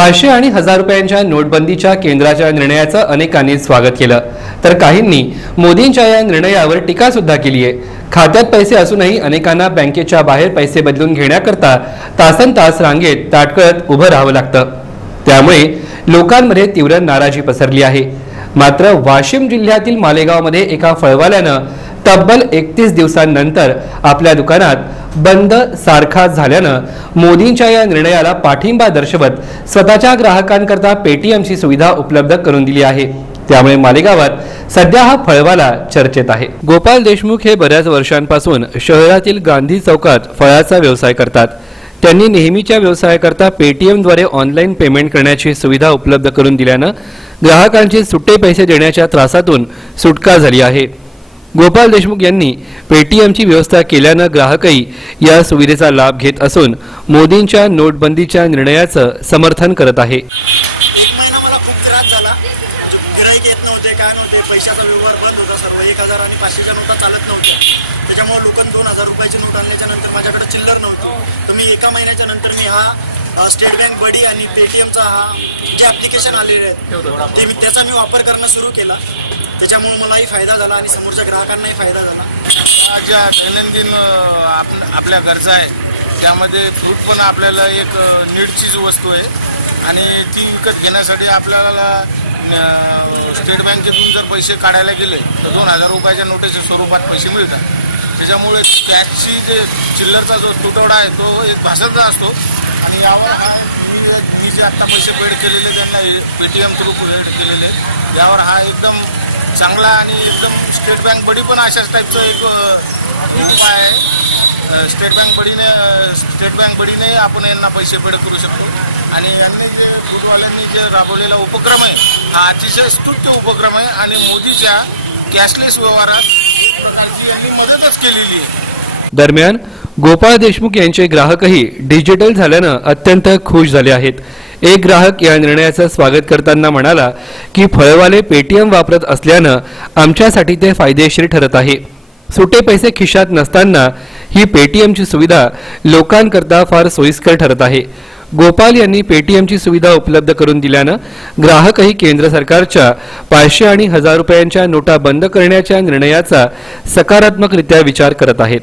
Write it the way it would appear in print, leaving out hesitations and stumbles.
500 आणि 1000 रुपयांच्या नोटबंदीच्या केंद्राच्या निर्णयाचं अनेकांनी स्वागत केलं, तर काहींनी मोदींच्या या निर्णयावर टीका सुद्धा केली आहे। खात्यात पैसे असूनही अनेकांना बँकेच्या बाहेर पैसे बदलून घेण्याकरता तासनतास रांगेत ताटकळत उभं राहावं लागतं। त्यामुळे लोकांमध्ये तीव्र नाराजी पसरली आहे। मात्र वाशिम जिल्ह्यातील मालेगावमध्ये एका फळवाल्यानं तब्बल 31 दिवसांनंतर आपल्या दुकानात बंद सारखा झाल्यानं मोदींच्या या निर्णयाला पाठिंबा दर्शवत स्वतःच्या ग्राहकांकरता पेटीएमची सुविधा उपलब्ध करून दिली आहे। त्यामुळे मालेगावात सध्या हा फळवाला चर्चेत आहे। गोपाल देशमुख हे बऱ्याच वर्षांपासून शहरातील गांधी चौकात फळाचा व्यवसाय करतात। त्यांनी नेहमीच्या व्यवसायाकरता पेटीएमद्वारे ऑनलाईन पेमेंट करण्याची सुविधा उपलब्ध करून दिल्यानं ग्राहकांचे सुट्टे पैसे देण्याच्या त्रासातून सुटका झाली आहे। गोपाल देशमुख यांनी पेटीएमची व्यवस्था केल्यानं ग्राहकही या सुविधेचा लाभ घेत असून मोदींच्या नोटबंदीच्या निर्णयाचं समर्थन करत आहे। एक महिना मला खूप त्रास झाला। गिराईक येत नव्हते, काय नव्हते, पैशाचा व्यवहार बंद होता सर्व। 1000 आणि 500च्या नोटा चालत नव्हत्या। त्याच्यामुळे लोकांनी 2000 रुपयाची नोट आणल्याच्या नंतर माझ्याकडे चिल्लर नव्हतं, तर मी एका महिन्याच्या नंतर मी हा स्टेट बँक बडी आणि पेटीएमचा हा जे ॲप्लिकेशन आलेले आहेत ते त्याचा मी वापर करणं सुरू केला। त्याच्यामुळे मलाही फायदा झाला आणि समोरच्या ग्राहकांनाही फायदा झाला। ज्या दैनंदिन आपल्या गरजा आहेत त्यामध्ये फ्रूट पण आपल्याला एक नीडचीच वस्तू आहे आणि ती विकत घेण्यासाठी आपल्याला स्टेट बँकेतून जर पैसे काढायला गेले तर 2000 रुपयाच्या नोटेच्या स्वरूपात पैसे मिळतात। त्याच्यामुळे कॅशची जे चिल्लरचा जो तुटवडा आहे तो एक भासतचा असतो आणि यावर मी जे आत्ता पैसे पेड केलेले त्यांना पेटीएम थ्रू पेड केलेले यावर हा एकदम चांगला आणि एकदम स्टेट बँक बडी पण अशाच टाईपचं एक उपाय आहे। स्टेट बँक बडीने आपण यांना पैसे पेड करू शकतो आणि यांनी जे फूडवाल्यांनी जे राबवलेला उपक्रम आहे हा अतिशय स्तुत्य उपक्रम आहे आणि मोदीच्या कॅशलेस व्यवहारात यांनी मदतच केलेली आहे। दरम्यान गोपाळ देशमुख यांचे ग्राहकही डिजिटल झाल्यानं अत्यंत खुश झाले आहेत। एक ग्राहक या निर्णयाचं स्वागत करताना म्हणाला की फळवाले पेटीएम वापरत असल्यानं आमच्यासाठी ते फायदेशीर ठरत आहे। सुटे पैसे खिशात नसताना ही पेटीएमची सुविधा लोकांकरता फार सोयीस्कर ठरत आहे। गोपाल यांनी पेटीएमची सुविधा उपलब्ध करून दिल्यानं ग्राहकही केंद्र सरकारच्या 500 आणि 1000 रुपयांच्या नोटा बंद करण्याच्या निर्णयाचा सकारात्मकरित्या विचार करत आहेत।